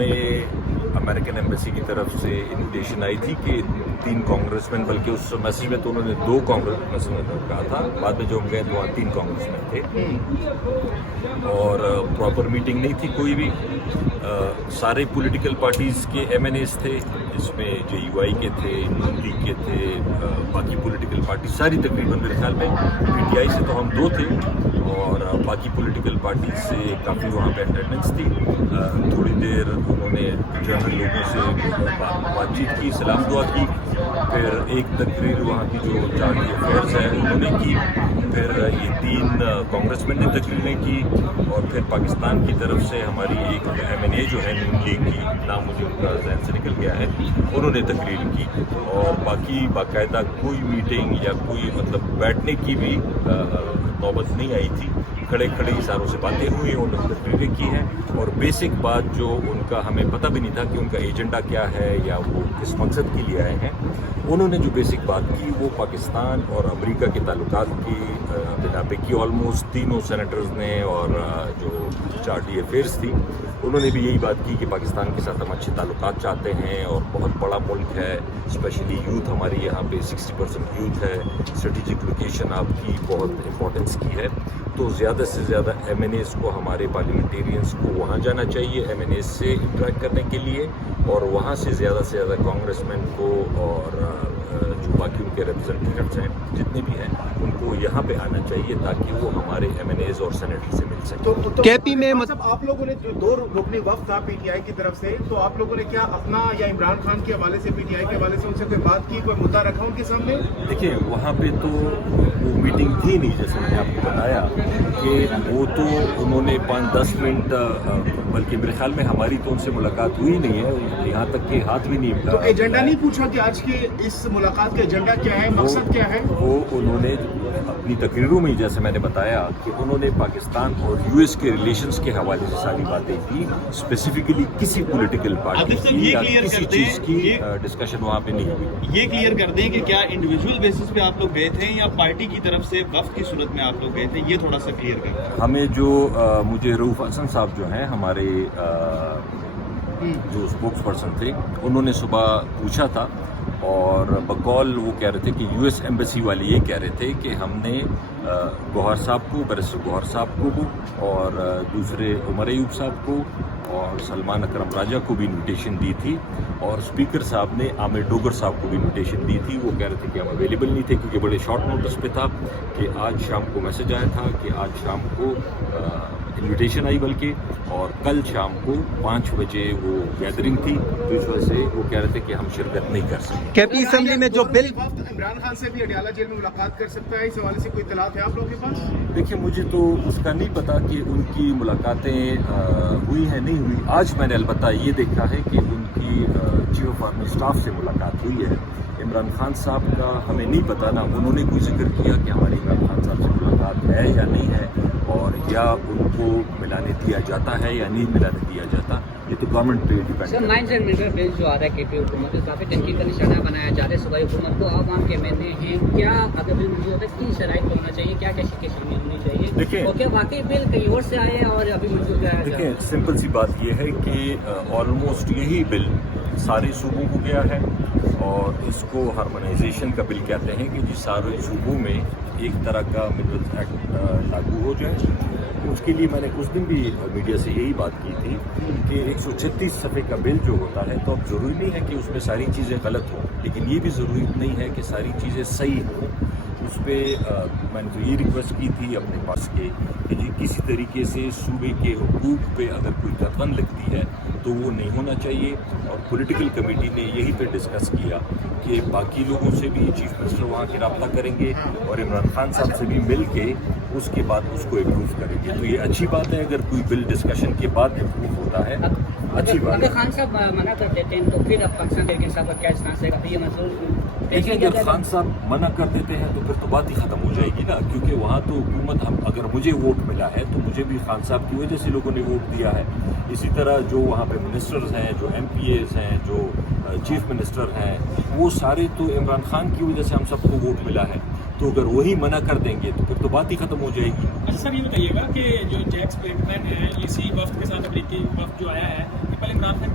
میں American embassy کی طرف سے انویٹیشن آئی تھی کہ 3 کانگریسمین، بلکہ اس میسج میں تو انہوں نے 2 کانگریسمین کہا تھا، بعد میں جو ہم گئے تو وہاں 3 کانگریسمین تھے اور پراپر میٹنگ نہیں تھی کوئی بھی. سارے پولیٹیکل پارٹیز کے ایم این ایز تھے، اس میں جے یو آئی کے تھے، نون لیگ کے تھے، باقی پولیٹیکل پارٹی ساری تقریباً میرے خیال میں پی ٹی آئی سے تو ہم 2 تھے اور باقی پولیٹیکل پارٹیز سے کافی وہاں پہ اٹینڈنس تھی. تھوڑی دیر انہوں نے جنرل لوگوں سے بات چیت کی، سلام دعا کی، پھر ایک تقریر وہاں کی جو چارٹی افیئرز ہیں انہوں نے کی، پھر یہ 3 کانگریسمین نے تقریریں کی اور پھر پاکستان کی طرف سے ہماری ایک ایم این اے جو ہے نون لیگ کی، نام مجھے ان کا ذہن سے نکل گیا ہے، انہوں نے تقریر کی. اور باقی باقاعدہ کوئی میٹنگ یا کوئی مطلب بیٹھنے کی بھی نوبت نہیں آئی تھی. کھڑے کھڑے اشاروں سے باتیں ہوئی، انہوں نے تقریریں کی ہیں اور بیسک بات جو ان کا ہمیں پتہ بھی نہیں تھا کہ ان کا ایجنڈا کیا ہے یا وہ کس مقصد کے لیے آئے ہیں، انہوں نے جو بیسک بات کی وہ پاکستان اور امریکہ کے تعلقات کی بنا پہ کی. آلموسٹ تینوں سینیٹرز نے اور جو چارٹی افیئرز تھی انہوں نے بھی یہی بات کی کہ پاکستان کے ساتھ ہم اچھے تعلقات چاہتے ہیں اور بہت بڑا ملک ہے، اسپیشلی یوتھ ہماری یہاں پہ 60% یوتھ ہے، اسٹریٹجک لوکیشن آپ کی بہت امپورٹنس کی ہے، تو زیادہ سے زیادہ ایم این ایز کو، ہمارے پارلیمنٹیرینس کو وہاں جانا چاہیے ایم این ایز سے انٹریکٹ کرنے کے لیے، اور وہاں سے زیادہ کانگریسمین کو اور جو باقی ان کے ریپرزنٹیٹیوز ہیں جتنے بھی ہیں ان کو یہاں پہ آنا چاہیے تاکہ وہ ہمارے ایم این ایز اور سینیٹر سے مل سکیں. کے پی میں آپ لوگوں نے 2 رکنی وفد تھا پی ٹی آئی کی طرف سے، تو آپ لوگوں نے کیا اپنا یا عمران خان کے حوالے سے، پی ٹی آئی کے حوالے سے ان سے کوئی بات کی، کوئی مدعا رکھا ان کے سامنے؟ دیکھیں وہاں پہ تو وہ میٹنگ تھی نہیں، جیسے میں نے آپ کو بتایا کہ وہ تو انہوں نے 5-10 منٹ، بلکہ میرے خیال میں ہماری تو ان سے ملاقات ہوئی نہیں ہے، یہاں تک کہ ہاتھ بھی نہیں. تو ایجنڈا نہیں پوچھا کہ آج کے اس ملاقات کا ایجنڈا کیا ہے، مقصد کیا ہے؟ وہ انہوں نے اپنی تقریروں میں جیسے میں نے بتایا کہ انہوں نے پاکستان اور یو ایس کے ریلیشنز کے حوالے سے ساری باتیں کی، اسپیسیفکلی کسی پولیٹیکل پارٹی کی یا کسی چیز کی ڈسکشن وہاں پہ نہیں ہوئی. یہ کلیئر کر دیں کہ کیا انڈیویجول بیسس پہ آپ لوگ گئے تھے یا پارٹی کی طرف سے وفد کی صورت میں آپ لوگ گئے تھے، یہ تھوڑا سا کلیئر کر دیں. ہمیں جو مجھے رؤوف حسن صاحب جو ہیں ہمارے جو اسپوکس پرسن تھے، انہوں نے صبح پوچھا تھا اور بقول وہ کہہ رہے تھے کہ یو ایس ایمبیسی والے یہ کہہ رہے تھے کہ ہم نے گوہر صاحب کو، بیرسٹر گوہر صاحب کو اور دوسرے عمر ایوب صاحب کو اور سلمان اکرم راجہ کو بھی انویٹیشن دی تھی، اور اسپیکر صاحب نے عامر ڈوگر صاحب کو بھی انویٹیشن دی تھی. وہ کہہ رہے تھے کہ ہم اویلیبل نہیں تھے کیونکہ بڑے شارٹ نوٹس پہ تھا کہ آج شام کو میسج آیا تھا کہ آج شام کو انویٹیشن آئی بلکہ، اور کل شام کو 5 بجے وہ گیدرنگ تھی، تو اس وجہ سے وہ کہہ رہے تھے کہ ہم شرکت نہیں کر سکتے. کے پی اسمبلی میں جو بل عمران خان سے بھی اڈیالہ جیل میں ملاقات کر سکتا ہے، اس حوالے سے کوئی اطلاعات ہے آپ لوگوں کے پاس؟ دیکھیں مجھے تو اس کا نہیں پتا کہ ان کی ملاقاتیں ہوئی ہیں نہیں ہوئی. آج میں نے البتہ یہ دیکھا ہے کہ ان کی چیف آف آرمی اسٹاف سے ملاقات ہوئی ہے. عمران خان صاحب کا ہمیں نہیں پتا، نہ انہوں نے کوئی ذکر کیا کہ ہماری عمران خان صاحب سے ملاقات ہے یا نہیں ہے، اور یا ان کو ملانے دیا جاتا ہے یا نہیں ملانے دیا جاتا، یہ تو گورنمنٹ پہ ڈیپینڈ سر. 9 سینٹیمیٹر بل جو آ رہا ہے کے پی حکومت میں کافی تنقید کا نشانہ بنایا جا رہا ہے صوبائی حکومت کو. عوام کے مہینے ہیں، کیا اگر بل منظور ہوتا ہے کن شرائط پر ہونا چاہیے، کیا کیا شکیں شامل ہونی چاہیے؟ دیکھیں اور کیا واقعی بل کہیں اور سے آئے اور ابھی منظور کرایا جا رہا ہے؟ دیکھیں سمپل سی بات یہ ہے کہ آلموسٹ یہی بل سارے صوبوں کو گیا ہے، اور اس کو ہارمونائزیشن کا بل کہتے ہیں کہ جس سارے صوبوں میں ایک طرح کا منرلز ایکٹ لاگو ہو جائے. اس کے لیے میں نے اس دن بھی میڈیا سے یہی بات کی تھی کہ 136 صفحے کا بل جو ہوتا ہے تو اب ضروری نہیں ہے کہ اس میں ساری چیزیں غلط ہوں، لیکن یہ بھی ضروری نہیں ہے کہ ساری چیزیں صحیح ہوں. اس پہ میں نے تو یہ ریکویسٹ کی تھی اپنے پاس کہ جی کسی طریقے سے صوبے کے حقوق پہ اگر کوئی قدغن لگتی ہے تو وہ نہیں ہونا چاہیے. اور پولیٹیکل کمیٹی نے یہی پہ ڈسکس کیا کہ باقی لوگوں سے بھی چیف منسٹر وہاں کے رابطہ کریں گے اور عمران خان صاحب سے بھی مل کے اس کے بعد اس کو اپروو کریں گے. تو یہ اچھی بات ہے اگر کوئی بل ڈسکشن کے بعد اپروو ہوتا ہے، اچھی بات ہے. اگر خان صاحب منع کر دیتے ہیں تو پھر اب پاکستان تحریک صاحب کا کیا اسٹانس ہے؟ یہ دیکھیں اگر خان صاحب منع کر دیتے ہیں تو پھر تو بات ہی ختم ہو جائے گی نا، کیونکہ وہاں تو حکومت، ہم اگر مجھے ووٹ ملا ہے تو مجھے بھی خان صاحب کی وجہ سے لوگوں نے ووٹ دیا ہے. اسی طرح جو وہاں پہ منسٹرز ہیں، جو ایم پی ایز ہیں، جو چیف منسٹر ہیں، وہ سارے تو عمران خان کی وجہ سے ہم سب کو ووٹ ملا ہے. تو اگر وہی منع کر دیں گے تو پھر تو بات ہی ختم ہو جائے گی. اچھا سر یہ بتائیے گا کہ جو جیکس پیٹمین ہے اسی وفد کے ساتھ امریکی وفد جو آیا ہے، یہ پہلے عمران خان